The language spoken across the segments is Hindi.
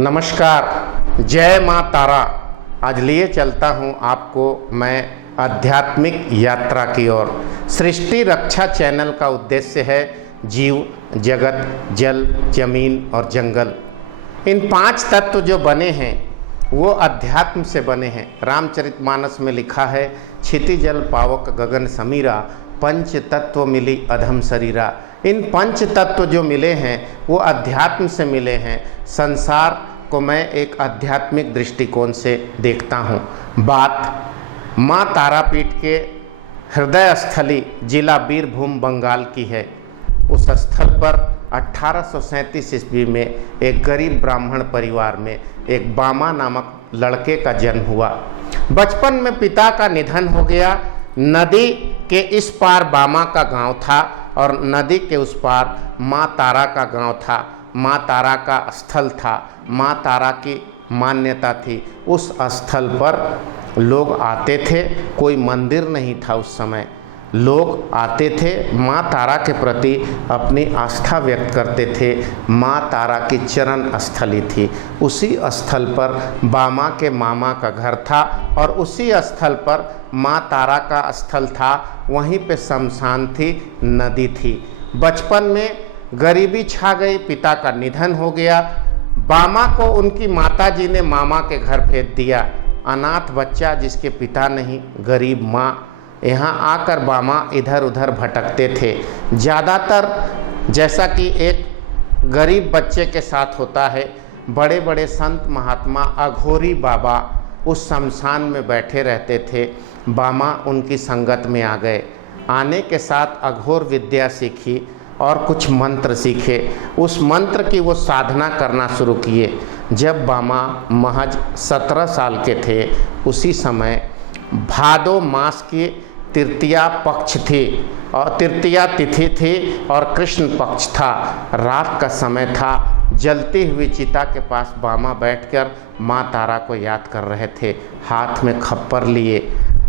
नमस्कार, जय माँ तारा। आज लिए चलता हूँ आपको मैं आध्यात्मिक यात्रा की ओर। सृष्टि रक्षा चैनल का उद्देश्य है जीव, जगत, जल, जमीन और जंगल, इन 5 तत्व जो बने हैं वो अध्यात्म से बने हैं। रामचरितमानस में लिखा है, क्षिति जल पावक गगन समीरा, पंच तत्व मिली अधम शरीरा। इन 5 तत्व जो मिले हैं वो अध्यात्म से मिले हैं। संसार को मैं एक आध्यात्मिक दृष्टिकोण से देखता हूँ। बात माँ तारापीठ के हृदय स्थली जिला बीरभूम बंगाल की है। उस स्थल पर 1837 ईस्वी में एक गरीब ब्राह्मण परिवार में एक बामा नामक लड़के का जन्म हुआ। बचपन में पिता का निधन हो गया। नदी के इस पार बामा का गांव था और नदी के उस पार माँ तारा का गांव था। माँ तारा का स्थल था, माँ तारा की मान्यता थी। उस स्थल पर लोग आते थे, कोई मंदिर नहीं था उस समय। लोग आते थे, माँ तारा के प्रति अपनी आस्था व्यक्त करते थे। माँ तारा की चरण स्थली थी। उसी स्थल पर बामा के मामा का घर था और उसी स्थल पर माँ तारा का स्थल था। वहीं पे शमशान थी, नदी थी। बचपन में गरीबी छा गई, पिता का निधन हो गया। बामा को उनकी माताजी ने मामा के घर भेज दिया। अनाथ बच्चा जिसके पिता नहीं, गरीब माँ। यहाँ आकर बामा इधर उधर भटकते थे। ज़्यादातर जैसा कि एक गरीब बच्चे के साथ होता है, बड़े बड़े संत महात्मा अघोरी बाबा उस शमशान में बैठे रहते थे। बामा उनकी संगत में आ गए। आने के साथ अघोर विद्या सीखी और कुछ मंत्र सीखे। उस मंत्र की वो साधना करना शुरू किए। जब बामा महज 17 साल के थे, उसी समय भादो मास की तृतीया पक्ष थी और तृतीया तिथि थी और कृष्ण पक्ष था। रात का समय था। जलती हुई चिता के पास बामा बैठकर माँ तारा को याद कर रहे थे, हाथ में खप्पर लिए,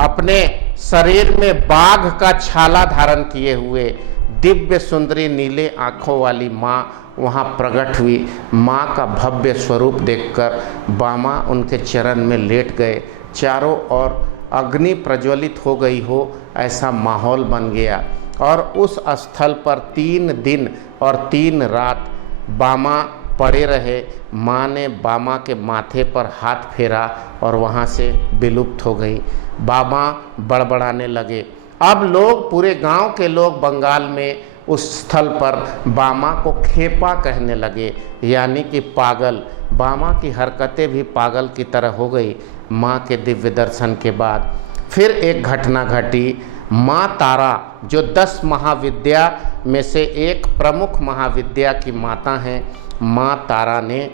अपने शरीर में बाघ का छाला धारण किए हुए दिव्य सुंदरी नीले आँखों वाली माँ वहाँ प्रकट हुई। माँ का भव्य स्वरूप देखकर बामा उनके चरण में लेट गए। चारों ओर अग्नि प्रज्वलित हो गई हो ऐसा माहौल बन गया और उस स्थल पर 3 दिन और 3 रात बामा पड़े रहे। माँ ने बामा के माथे पर हाथ फेरा और वहाँ से विलुप्त हो गई। बामा बड़बड़ाने लगे। अब लोग, पूरे गांव के लोग बंगाल में उस स्थल पर बामा को खेपा कहने लगे, यानी कि पागल। बामा की हरकतें भी पागल की तरह हो गई। माँ के दिव्य दर्शन के बाद फिर एक घटना घटी। माँ तारा जो 10 महाविद्या में से एक प्रमुख महाविद्या की माता हैं, माँ तारा ने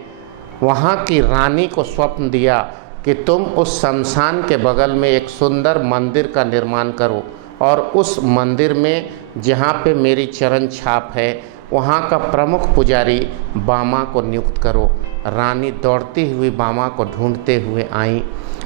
वहाँ की रानी को स्वप्न दिया कि तुम उस शमशान के बगल में एक सुंदर मंदिर का निर्माण करो और उस मंदिर में जहाँ पे मेरी चरण छाप है वहाँ का प्रमुख पुजारी बामा को नियुक्त करो। रानी दौड़ती हुई बामा को ढूंढते हुए आई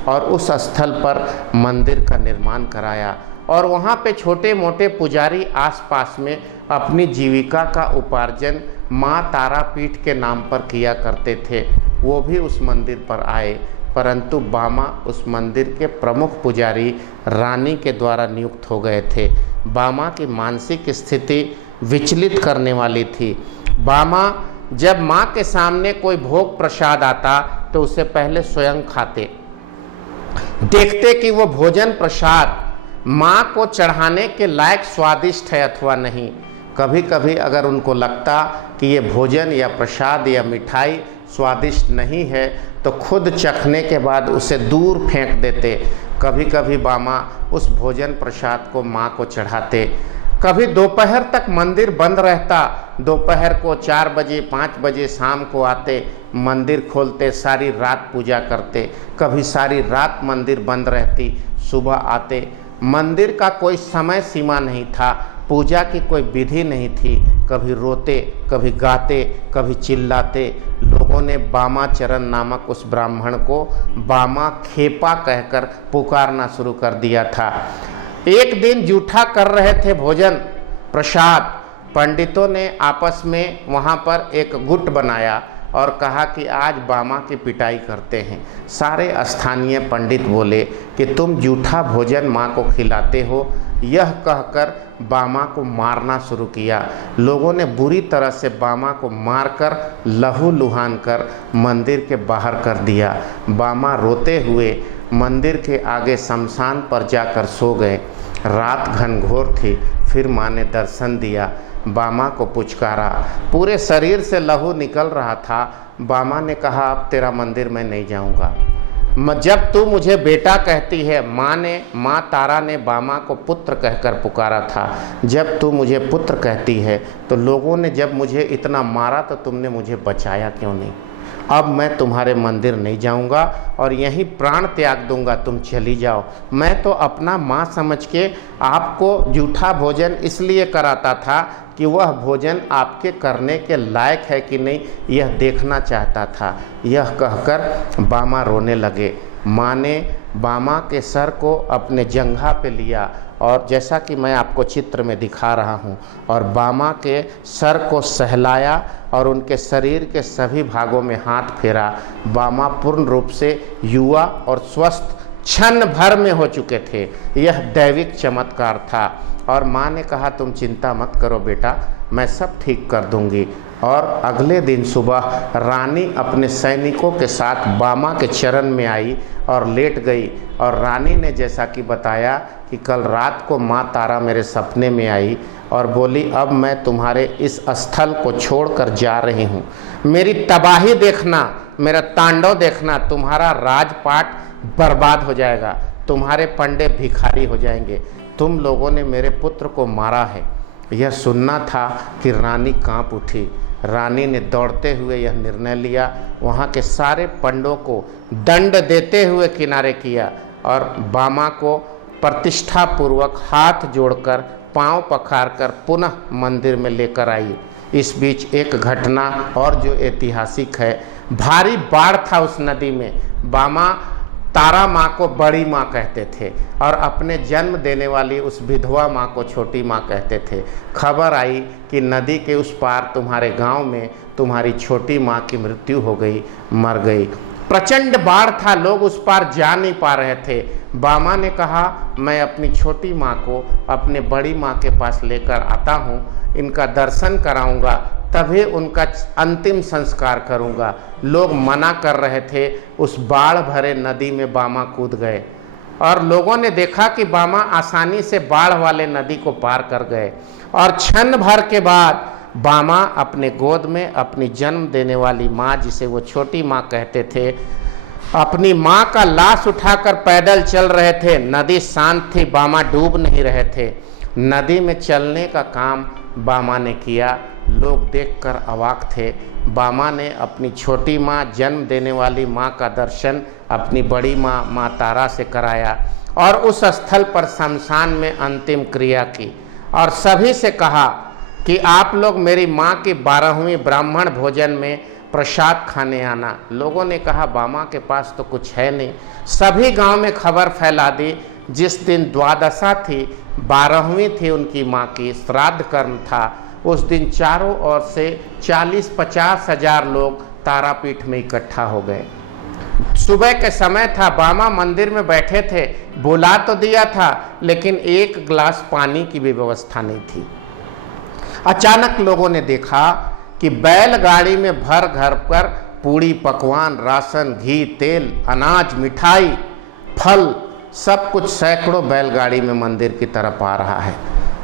और उस स्थल पर मंदिर का निर्माण कराया और वहाँ पे छोटे मोटे पुजारी आसपास में अपनी जीविका का उपार्जन माँ तारापीठ के नाम पर किया करते थे। वो भी उस मंदिर पर आए, परंतु बामा उस मंदिर के प्रमुख पुजारी रानी के द्वारा नियुक्त हो गए थे। बामा की मानसिक स्थिति विचलित करने वाली थी। बामा जब माँ के सामने कोई भोग प्रसाद आता तो उसे पहले स्वयं खाते, देखते कि वो भोजन प्रसाद माँ को चढ़ाने के लायक स्वादिष्ट है अथवा नहीं। कभी कभी अगर उनको लगता कि ये भोजन या प्रसाद या मिठाई स्वादिष्ट नहीं है तो खुद चखने के बाद उसे दूर फेंक देते। कभी कभी बामा उस भोजन प्रसाद को माँ को चढ़ाते। कभी दोपहर तक मंदिर बंद रहता। दोपहर को 4 बजे 5 बजे शाम को आते, मंदिर खोलते, सारी रात पूजा करते। कभी सारी रात मंदिर बंद रहती, सुबह आते। मंदिर का कोई समय सीमा नहीं था, पूजा की कोई विधि नहीं थी। कभी रोते, कभी गाते, कभी चिल्लाते। लोगों ने बामा चरण नामक उस ब्राह्मण को बामा खेपा कहकर पुकारना शुरू कर दिया था। एक दिन जूठा कर रहे थे भोजन प्रसाद। पंडितों ने आपस में वहाँ पर एक गुट बनाया और कहा कि आज बामा की पिटाई करते हैं। सारे स्थानीय पंडित बोले कि तुम जूठा भोजन माँ को खिलाते हो। यह कहकर बामा को मारना शुरू किया। लोगों ने बुरी तरह से बामा को मारकर लहू लुहान कर मंदिर के बाहर कर दिया। बामा रोते हुए मंदिर के आगे शमशान पर जाकर सो गए। रात घनघोर थी। फिर माँ ने दर्शन दिया, बामा को पुचकारा। पूरे शरीर से लहू निकल रहा था। बामा ने कहा, अब तेरा मंदिर मैं नहीं जाऊंगा। जब तू मुझे बेटा कहती है, माँ तारा ने बामा को पुत्र कहकर पुकारा था। जब तू मुझे पुत्र कहती है तो लोगों ने जब मुझे इतना मारा तो तुमने मुझे बचाया क्यों नहीं? अब मैं तुम्हारे मंदिर नहीं जाऊंगा और यहीं प्राण त्याग दूंगा, तुम चली जाओ। मैं तो अपना माँ समझ के आपको जूठा भोजन इसलिए कराता था कि वह भोजन आपके करने के लायक है कि नहीं, यह देखना चाहता था। यह कहकर बामा रोने लगे। माँ ने बामा के सर को अपने जंघा पे लिया और जैसा कि मैं आपको चित्र में दिखा रहा हूँ, और बामा के सर को सहलाया और उनके शरीर के सभी भागों में हाथ फेरा। बामा पूर्ण रूप से युवा और स्वस्थ क्षण भर में हो चुके थे। यह दैविक चमत्कार था। और माँ ने कहा, तुम चिंता मत करो बेटा, मैं सब ठीक कर दूंगी। और अगले दिन सुबह रानी अपने सैनिकों के साथ बामा के चरण में आई और लेट गई। और रानी ने जैसा कि बताया कि कल रात को माँ तारा मेरे सपने में आई और बोली, अब मैं तुम्हारे इस स्थल को छोड़कर जा रही हूँ। मेरी तबाही देखना, मेरा तांडव देखना, तुम्हारा राजपाट बर्बाद हो जाएगा, तुम्हारे पंडे भिखारी हो जाएंगे, तुम लोगों ने मेरे पुत्र को मारा है। यह सुनना था कि रानी कांप उठी। रानी ने दौड़ते हुए यह निर्णय लिया, वहाँ के सारे पंडों को दंड देते हुए किनारे किया और बामा को प्रतिष्ठापूर्वक हाथ जोड़कर पांव पखारकर पुनः मंदिर में लेकर आई। इस बीच एक घटना और जो ऐतिहासिक है, भारी बाढ़ था उस नदी में। बामा तारा माँ को बड़ी माँ कहते थे और अपने जन्म देने वाली उस विधवा माँ को छोटी माँ कहते थे। खबर आई कि नदी के उस पार तुम्हारे गांव में तुम्हारी छोटी माँ की मृत्यु हो गई, मर गई। प्रचंड बाढ़ था, लोग उस पार जा नहीं पा रहे थे। बामा ने कहा, मैं अपनी छोटी माँ को अपने बड़ी माँ के पास लेकर आता हूँ, इनका दर्शन कराऊंगा, तभी उनका अंतिम संस्कार करूंगा। लोग मना कर रहे थे। उस बाढ़ भरे नदी में बामा कूद गए और लोगों ने देखा कि बामा आसानी से बाढ़ वाले नदी को पार कर गए। और क्षण भर के बाद बामा अपने गोद में अपनी जन्म देने वाली माँ, जिसे वो छोटी माँ कहते थे, अपनी माँ का लाश उठाकर पैदल चल रहे थे। नदी शांत थी, बामा डूब नहीं रहे थे। नदी में चलने का काम बामा ने किया। लोग देखकर अवाक थे। बामा ने अपनी छोटी माँ, जन्म देने वाली माँ का दर्शन अपनी बड़ी माँ माँ तारा से कराया और उस स्थल पर शमशान में अंतिम क्रिया की और सभी से कहा कि आप लोग मेरी माँ की 12वीं ब्राह्मण भोजन में प्रसाद खाने आना। लोगों ने कहा, बामा के पास तो कुछ है नहीं। सभी गांव में खबर फैला दी। जिस दिन द्वादशा थी, 12वीं थी उनकी माँ की, श्राद्ध कर्म था, उस दिन चारों ओर से 40-50 हजार लोग तारापीठ में इकट्ठा हो गए। सुबह के समय था, बामा मंदिर में बैठे थे। बुला तो दिया था लेकिन एक गिलास पानी की भी व्यवस्था नहीं थी। अचानक लोगों ने देखा कि बैलगाड़ी में भर घर पर पूड़ी पकवान, राशन, घी, तेल, अनाज, मिठाई, फल, सब कुछ सैकड़ों बैलगाड़ी में मंदिर की तरफ आ रहा है।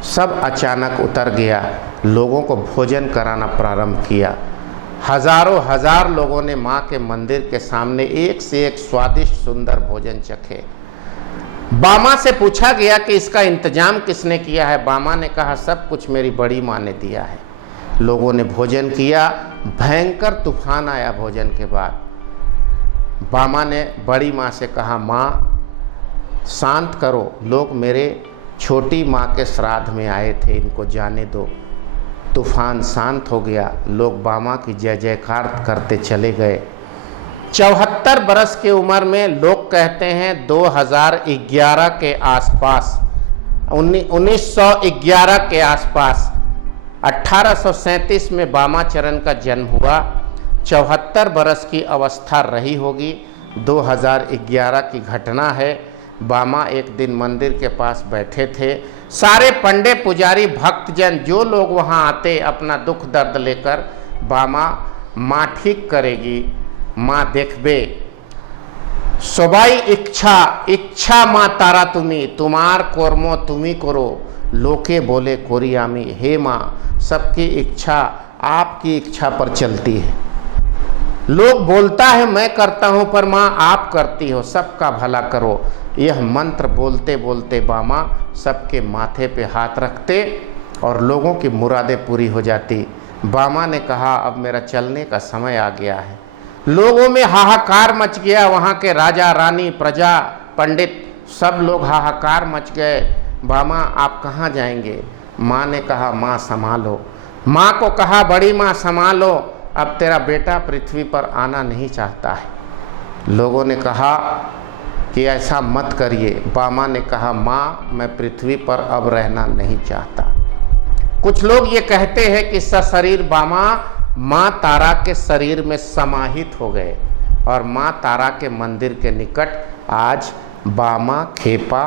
सब अचानक उतर गया। लोगों को भोजन कराना प्रारंभ किया। हजारों हजार लोगों ने माँ के मंदिर के सामने एक से एक स्वादिष्ट सुंदर भोजन चखे। बामा से पूछा गया कि इसका इंतजाम किसने किया है। बामा ने कहा, सब कुछ मेरी बड़ी माँ ने दिया है। लोगों ने भोजन किया। भयंकर तूफान आया भोजन के बाद। बामा ने बड़ी माँ से कहा, माँ शांत करो, लोग मेरे छोटी माँ के श्राद्ध में आए थे, इनको जाने दो। तूफान शांत हो गया। लोग बामा की जय जयकार करते चले गए। 74 बरस की उम्र में, लोग कहते हैं 2011 के आसपास, 1911 के आसपास, 1837 में बामा चरण का जन्म हुआ। 74 बरस की अवस्था रही होगी। 2011 की घटना है। बामा एक दिन मंदिर के पास बैठे थे। सारे पंडे पुजारी भक्तजन जो लोग वहाँ आते अपना दुख दर्द लेकर, बामा माँ ठीक करेगी, माँ देखबे, सबाई इच्छा माँ तारा तुम्ही, तुम्हार कर्म तुम्ही करो, लोके बोले कोरी आमी। हे माँ, सबकी इच्छा आपकी इच्छा पर चलती है। लोग बोलता है मैं करता हूँ, पर माँ आप करती हो, सबका भला करो। यह मंत्र बोलते बोलते बामा सबके माथे पे हाथ रखते और लोगों की मुरादें पूरी हो जाती। बामा ने कहा अब मेरा चलने का समय आ गया है। लोगों में हाहाकार मच गया। वहाँ के राजा रानी प्रजा पंडित सब लोग हाहाकार मच गए। बामा आप कहाँ जाएंगे? माँ ने कहा माँ संभालो। माँ को कहा बड़ी माँ संभालो, अब तेरा बेटा पृथ्वी पर आना नहीं चाहता है। लोगों ने कहा कि ऐसा मत करिए। बामा ने कहा माँ मैं पृथ्वी पर अब रहना नहीं चाहता। कुछ लोग ये कहते हैं कि सशरीर बामा माँ तारा के शरीर में समाहित हो गए और माँ तारा के मंदिर के निकट आज बामा खेपा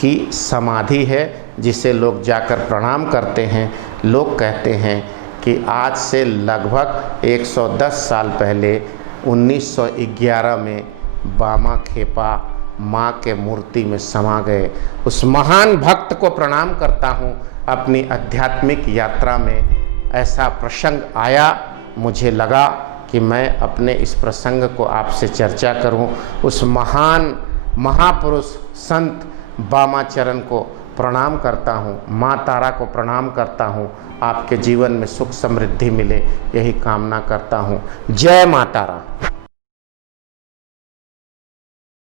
की समाधि है, जिसे लोग जाकर प्रणाम करते हैं। लोग कहते हैं कि आज से लगभग 110 साल पहले 1911 में बामा खेपा माँ के मूर्ति में समा गए। उस महान भक्त को प्रणाम करता हूँ। अपनी आध्यात्मिक यात्रा में ऐसा प्रसंग आया, मुझे लगा कि मैं अपने इस प्रसंग को आपसे चर्चा करूं। उस महान महापुरुष संत बामाचरण को प्रणाम करता हूं, माँ तारा को प्रणाम करता हूं। आपके जीवन में सुख समृद्धि मिले, यही कामना करता हूं। जय माँ तारा।